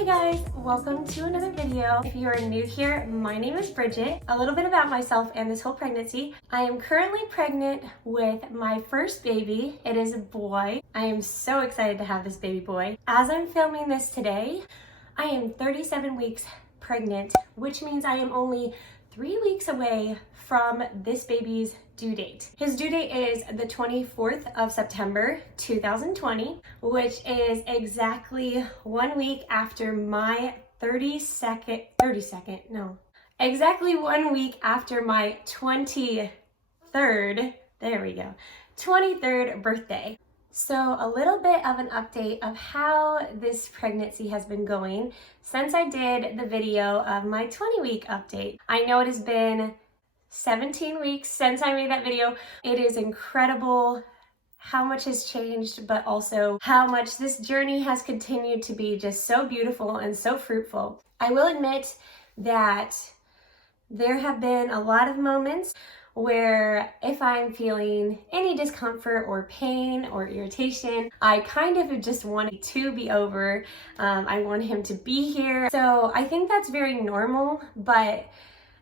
Hey guys, welcome to another video. If you are new here, my name is Bridget. A little bit about myself and this whole pregnancy. I am currently pregnant with my first baby. It is a boy. I am so excited to have this baby boy. As I'm filming this today, I am 37 weeks pregnant, which means I am only 3 weeks away from this baby's due date. His due date is the 24th of September 2020, which is exactly 1 week after my exactly 1 week after my 23rd birthday. So a little bit of an update of how this pregnancy has been going since I did the video of my 20-week update. I know it has been 17 weeks since I made that video. It is incredible how much has changed, but also how much this journey has continued to be just so beautiful and so fruitful. I will admit that there have been a lot of moments where if I'm feeling any discomfort or pain or irritation, I kind of just want it to be over. I want him to be here. So I think that's very normal, but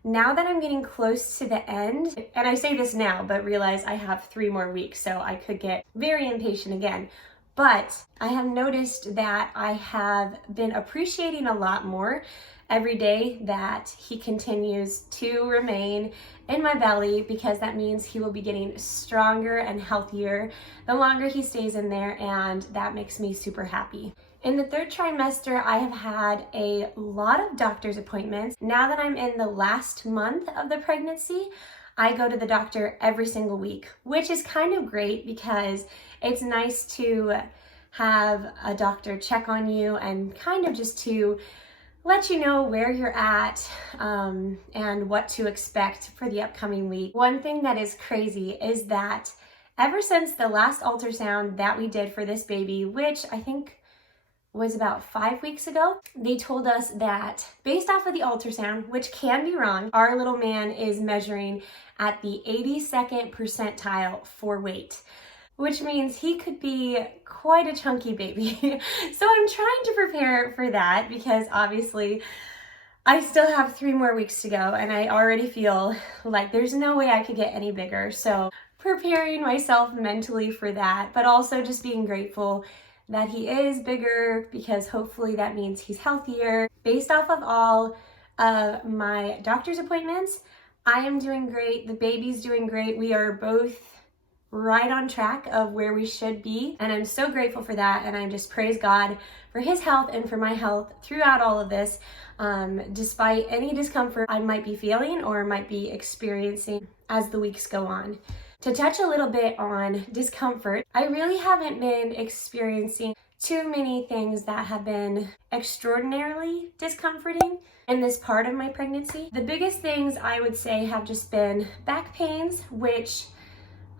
now that I'm getting close to the end, and I say this now, but realize I have 3 more weeks, so I could get very impatient again. But I have noticed that I have been appreciating a lot more every day that he continues to remain in my belly, because that means he will be getting stronger and healthier the longer he stays in there, and that makes me super happy. In the 3rd trimester, I have had a lot of doctor's appointments. Now that I'm in the last month of the pregnancy, I go to the doctor every single week, which is kind of great because it's nice to have a doctor check on you and kind of just to let you know where you're at and what to expect for the upcoming week. One thing that is crazy is that ever since the last ultrasound that we did for this baby, which I think was about 5 weeks ago, they told us that based off of the ultrasound, which can be wrong, our little man is measuring at the 82nd percentile for weight, which means he could be quite a chunky baby. So I'm trying to prepare for that because obviously I still have 3 more weeks to go and I already feel like there's no way I could get any bigger. So preparing myself mentally for that, but also just being grateful that he is bigger because hopefully that means he's healthier. Based off of all of my doctor's appointments, I am doing great. The baby's doing great. We are both right on track of where we should be, and I'm so grateful for that, and I just praise God for his health and for my health throughout all of this, despite any discomfort I might be feeling or might be experiencing as the weeks go on. To touch a little bit on discomfort, I really haven't been experiencing too many things that have been extraordinarily discomforting in this part of my pregnancy. The biggest things I would say have just been back pains, which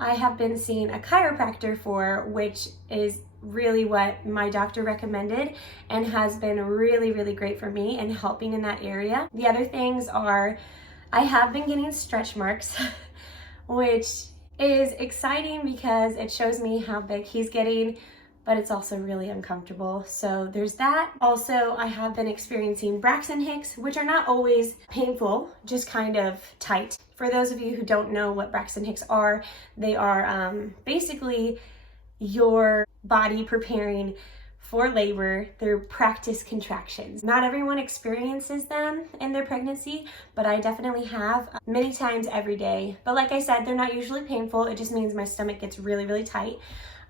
I have been seeing a chiropractor for, which is really what my doctor recommended and has been really, really great for me and helping in that area. The other things are I have been getting stretch marks, which is exciting because it shows me how big he's getting, but it's also really uncomfortable. So there's that. Also, I have been experiencing Braxton Hicks, which are not always painful, just kind of tight. For those of you who don't know what Braxton Hicks are, they are basically your body preparing for labor. They're practice contractions. Not everyone experiences them in their pregnancy, but I definitely have many times every day. But like I said, they're not usually painful. It just means my stomach gets really, really tight.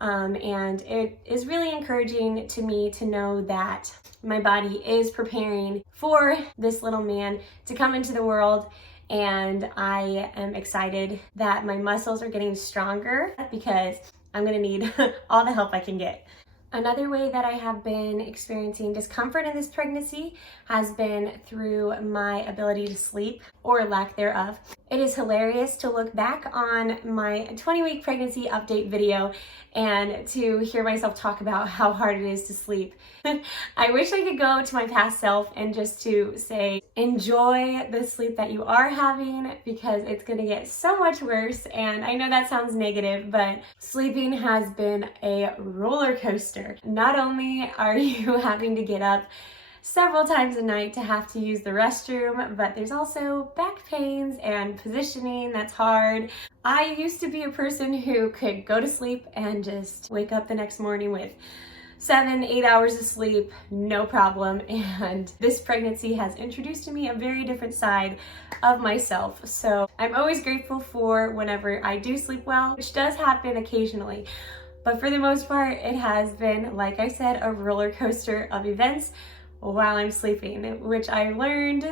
And it is really encouraging to me to know that my body is preparing for this little man to come into the world. And I am excited that my muscles are getting stronger because I'm gonna need all the help I can get. Another way that I have been experiencing discomfort in this pregnancy has been through my ability to sleep, or lack thereof. It is hilarious to look back on my 20-week pregnancy update video and to hear myself talk about how hard it is to sleep. I wish I could go to my past self and just to say, enjoy the sleep that you are having because it's gonna get so much worse. And I know that sounds negative, but sleeping has been a roller coaster. Not only are you having to get up several times a night to have to use the restroom, but there's also back pains and positioning that's hard. I used to be a person who could go to sleep and just wake up the next morning with 7-8 hours of sleep, no problem. And this pregnancy has introduced to me a very different side of myself. So I'm always grateful for whenever I do sleep well, which does happen occasionally. But for the most part, it has been, like I said, a roller coaster of events while I'm sleeping, which I learned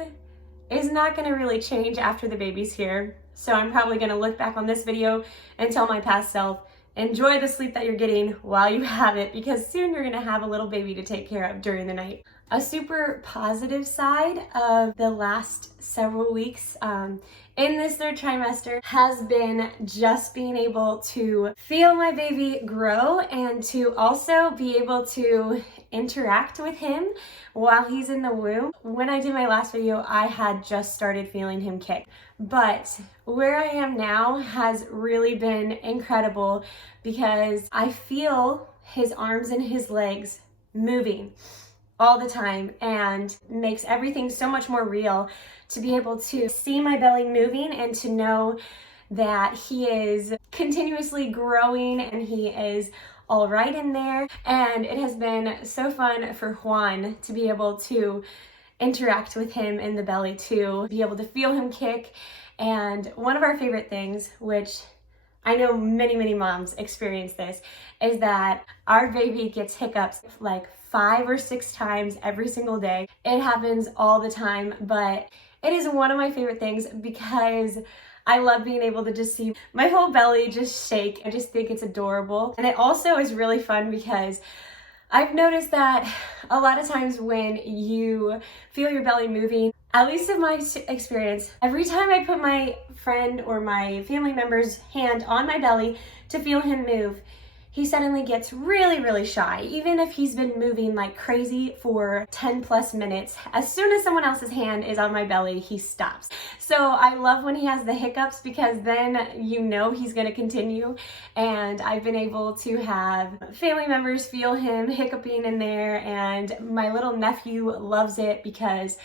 is not gonna really change after the baby's here. So I'm probably gonna look back on this video and tell my past self, enjoy the sleep that you're getting while you have it, because soon you're gonna have a little baby to take care of during the night. A super positive side of the last several weeks in this third trimester has been just being able to feel my baby grow and to also be able to interact with him while he's in the womb. When I did my last video, I had just started feeling him kick. But where I am now has really been incredible because I feel his arms and his legs moving all the time, and makes everything so much more real to be able to see my belly moving and to know that he is continuously growing and he is all right in there. And it has been so fun for Juan to be able to interact with him in the belly too, be able to feel him kick. And one of our favorite things, which I know many moms experience this, is that our baby gets hiccups like 5 or 6 times every single day. It happens all the time, but it is one of my favorite things because I love being able to just see my whole belly just shake. I just think it's adorable. And it also is really fun because I've noticed that a lot of times when you feel your belly moving, at least in my experience, every time I put my friend or my family member's hand on my belly to feel him move, he suddenly gets really shy. Even if he's been moving like crazy for 10+ minutes, as soon as someone else's hand is on my belly, he stops. So I love when he has the hiccups because then you know he's gonna continue. And I've been able to have family members feel him hiccuping in there, and my little nephew loves it because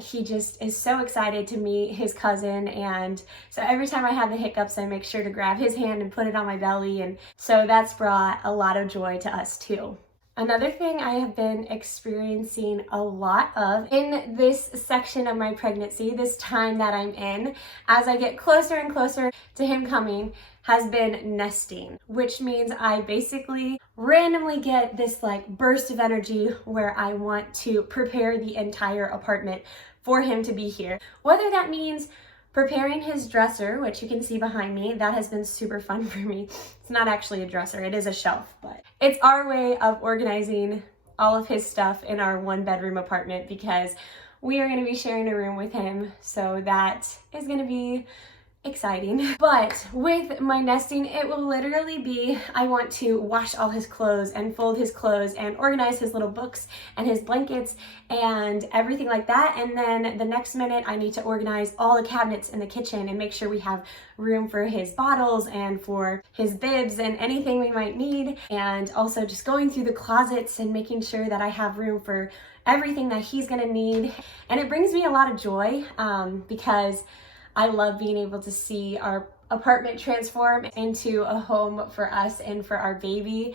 he just is so excited to meet his cousin, and so every time I have the hiccups I make sure to grab his hand and put it on my belly, and so that's brought a lot of joy to us too. Another thing I have been experiencing a lot of in this section of my pregnancy, this time that I'm in, as I get closer and closer to him coming, has been nesting, which means I basically randomly get this like burst of energy where I want to prepare the entire apartment for him to be here. Whether that means preparing his dresser, which you can see behind me, that has been super fun for me. It's not actually a dresser, it is a shelf, but it's our way of organizing all of his stuff in our 1-bedroom apartment because we are gonna be sharing a room with him, so that is gonna be exciting. But with my nesting, it will literally be, I want to wash all his clothes and fold his clothes and organize his little books and his blankets and everything like that. And then the next minute I need to organize all the cabinets in the kitchen and make sure we have room for his bottles and for his bibs and anything we might need. And also just going through the closets and making sure that I have room for everything that he's gonna need. And it brings me a lot of joy because I love being able to see our apartment transform into a home for us and for our baby.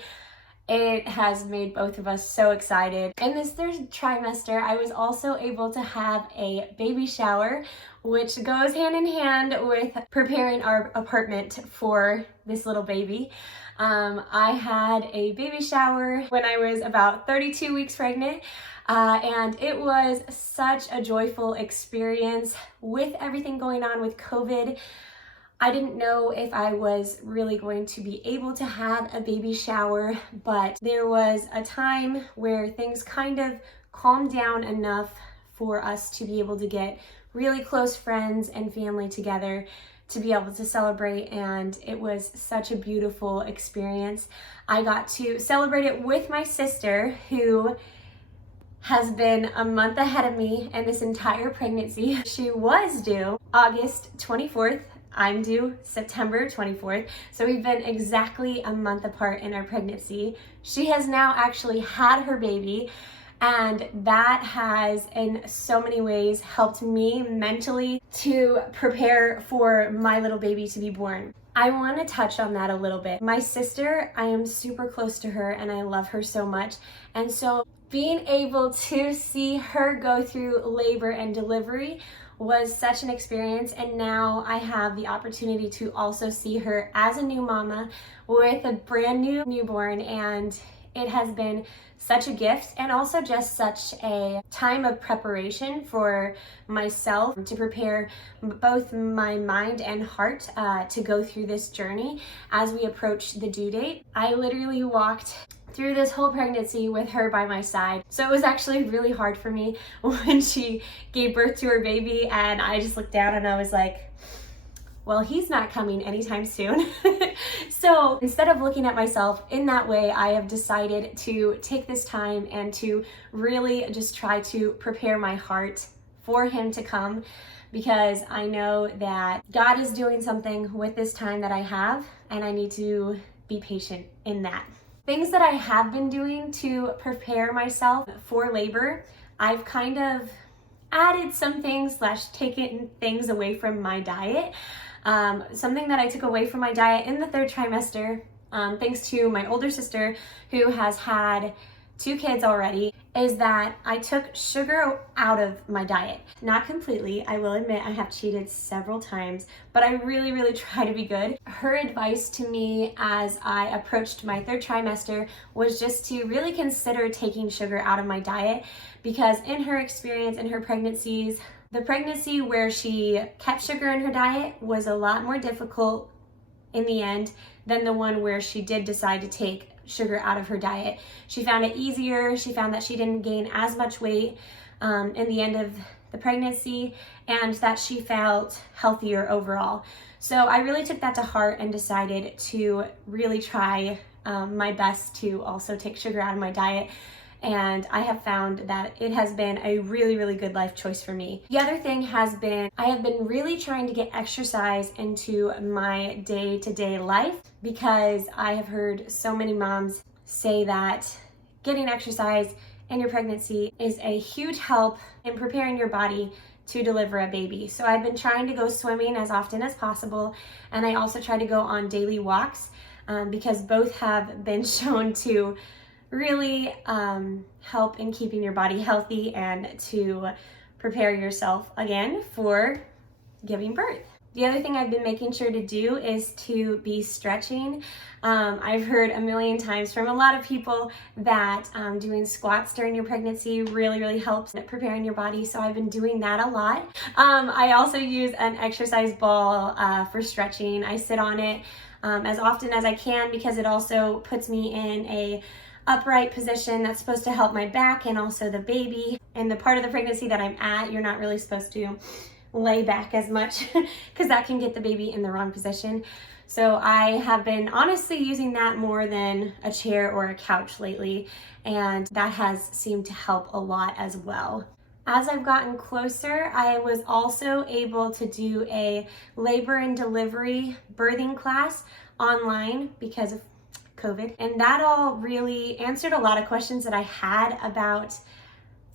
It has made both of us so excited. In this third trimester, I was also able to have a baby shower, which goes hand in hand with preparing our apartment for this little baby. I had a baby shower when I was about 32 weeks pregnant. And it was such a joyful experience with everything going on with COVID. I didn't know if I was really going to be able to have a baby shower, but there was a time where things kind of calmed down enough for us to be able to get really close friends and family together to be able to celebrate, and it was such a beautiful experience. I got to celebrate it with my sister, who has been a month ahead of me in this entire pregnancy. She was due August 24th. I'm due September 24th. So we've been exactly a month apart in our pregnancy. She has now actually had her baby, And that has in so many ways helped me mentally to prepare for my little baby to be born. I want to touch on that a little bit. My sister, I am super close to her and I love her so much. And so being able to see her go through labor and delivery was such an experience, and now I have the opportunity to also see her as a new mama with a brand new newborn, and it has been such a gift and also just such a time of preparation for myself to prepare both my mind and heart to go through this journey as we approach the due date. I literally walked through this whole pregnancy with her by my side. So it was actually really hard for me when she gave birth to her baby, and I just looked down and I was like, well, he's not coming anytime soon. So instead of looking at myself in that way, I have decided to take this time and to really just try to prepare my heart for him to come, because I know that God is doing something with this time that I have, and I need to be patient in that. Things that I have been doing to prepare myself for labor, I've kind of added some things / taken things away from my diet. Something that I took away from my diet in the 3rd trimester, thanks to my older sister who has had 2 kids already, is that I took sugar out of my diet. Not completely, I will admit I have cheated several times, but I really try to be good. Her advice to me as I approached my 3rd trimester was just to really consider taking sugar out of my diet, because in her experience in her pregnancies, the pregnancy where she kept sugar in her diet was a lot more difficult in the end than the one where she did decide to take sugar out of her diet. She found it easier. She found that she didn't gain as much weight in the end of the pregnancy, and that she felt healthier overall. So I really took that to heart and decided to really try my best to also take sugar out of my diet. And I have found that it has been a really good life choice for me. The other thing has been, I have been really trying to get exercise into my day-to-day life, because I have heard so many moms say that getting exercise in your pregnancy is a huge help in preparing your body to deliver a baby. So I've been trying to go swimming as often as possible, and I also try to go on daily walks because both have been shown to really help in keeping your body healthy and to prepare yourself again for giving birth. The other thing I've been making sure to do is to be stretching. I've heard a million times from a lot of people that doing squats during your pregnancy really helps at preparing your body, so I've been doing that a lot. I also use an exercise ball for stretching. I sit on it as often as I can, because it also puts me in a upright position that's supposed to help my back and also the baby. And the part of the pregnancy that I'm at, you're not really supposed to lay back as much because that can get the baby in the wrong position. So I have been honestly using that more than a chair or a couch lately, and that has seemed to help a lot as well. As I've gotten closer, I was also able to do a labor and delivery birthing class online because of COVID, and that all really answered a lot of questions that I had about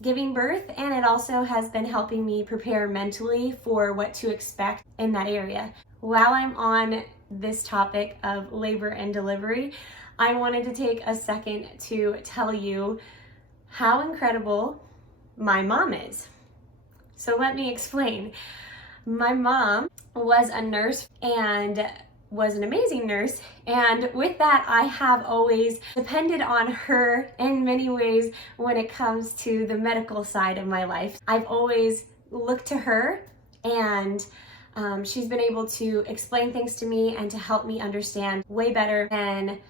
giving birth, and it also has been helping me prepare mentally for what to expect in that area. While I'm on this topic of labor and delivery, I wanted to take a second to tell you how incredible my mom is. So let me explain. My mom was a nurse and was an amazing nurse, and with that I have always depended on her in many ways when it comes to the medical side of my life. I've always looked to her, and she's been able to explain things to me and to help me understand way better than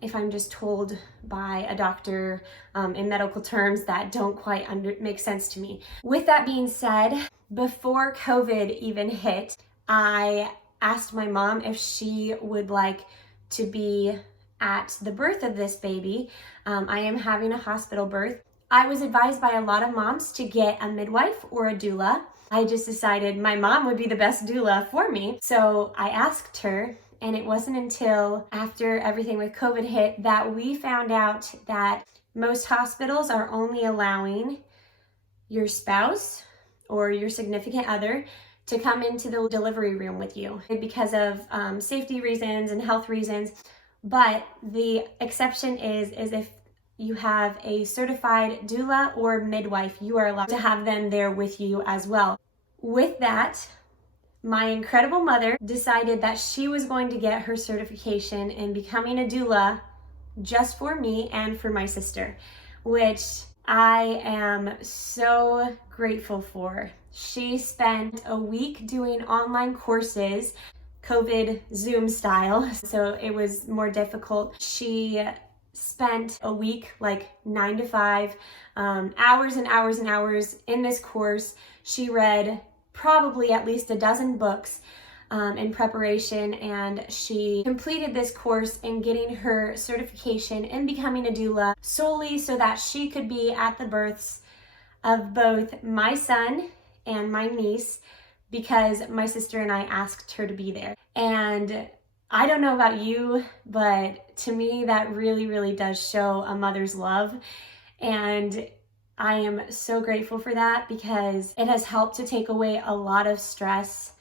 if I'm just told by a doctor in medical terms that don't quite make sense to me. With that being said, before COVID even hit, I asked my mom if she would like to be at the birth of this baby. I am having a hospital birth. I was advised by a lot of moms to get a midwife or a doula. I just decided my mom would be the best doula for me. So I asked her, and it wasn't until after everything with COVID hit that we found out that Most hospitals are only allowing your spouse or your significant other to come into the delivery room with you because of safety reasons and health reasons. But the exception is if you have a certified doula or midwife, you are allowed to have them there with you as well. With that, my incredible mother decided that she was going to get her certification in becoming a doula just for me and for my sister, which I am so grateful for. She spent a week doing online courses, COVID Zoom style, so it was more difficult. She spent a week, like 9 to 5, hours and hours and hours in this course. She read probably at least a dozen books in preparation, and she completed this course in getting her certification in becoming a doula solely so that she could be at the births of both my son and my niece, because my sister and I asked her to be there. And I don't know about you, but to me that really, really does show a mother's love. And I am so grateful for that, because it has helped to take away a lot of stress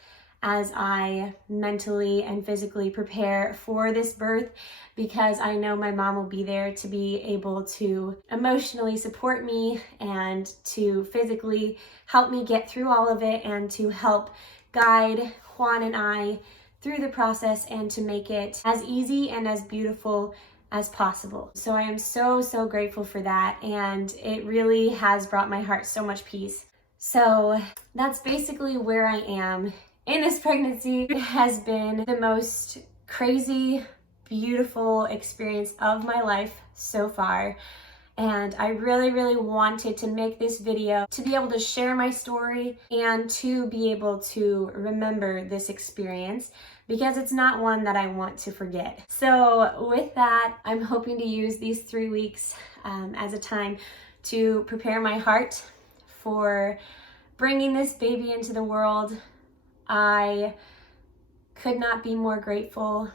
as I mentally and physically prepare for this birth, because I know my mom will be there to be able to emotionally support me and to physically help me get through all of it and to help guide Juan and I through the process and to make it as easy and as beautiful as possible. So I am so, so grateful for that, and it really has brought my heart so much peace. So that's basically where I am in this pregnancy. It has been the most crazy, beautiful experience of my life so far. And I really, really wanted to make this video to be able to share my story and to be able to remember this experience, because it's not one that I want to forget. So with that, I'm hoping to use these 3 weeks as a time to prepare my heart for bringing this baby into the world. I could not be more grateful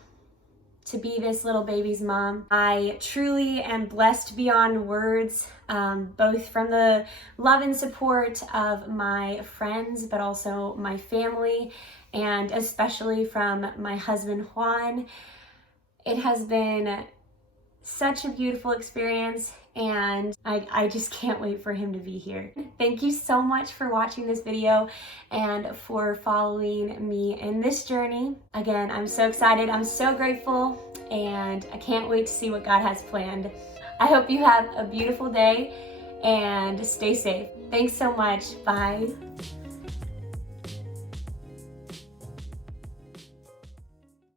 to be this little baby's mom. I truly am blessed beyond words, both from the love and support of my friends, but also my family, and especially from my husband, Juan. It has been such a beautiful experience, and I just can't wait for him to be here. Thank you so much for watching this video and for following me in this journey. Again, I'm so excited, I'm so grateful, and I can't wait to see what God has planned. I hope you have a beautiful day and stay safe. Thanks so much. Bye.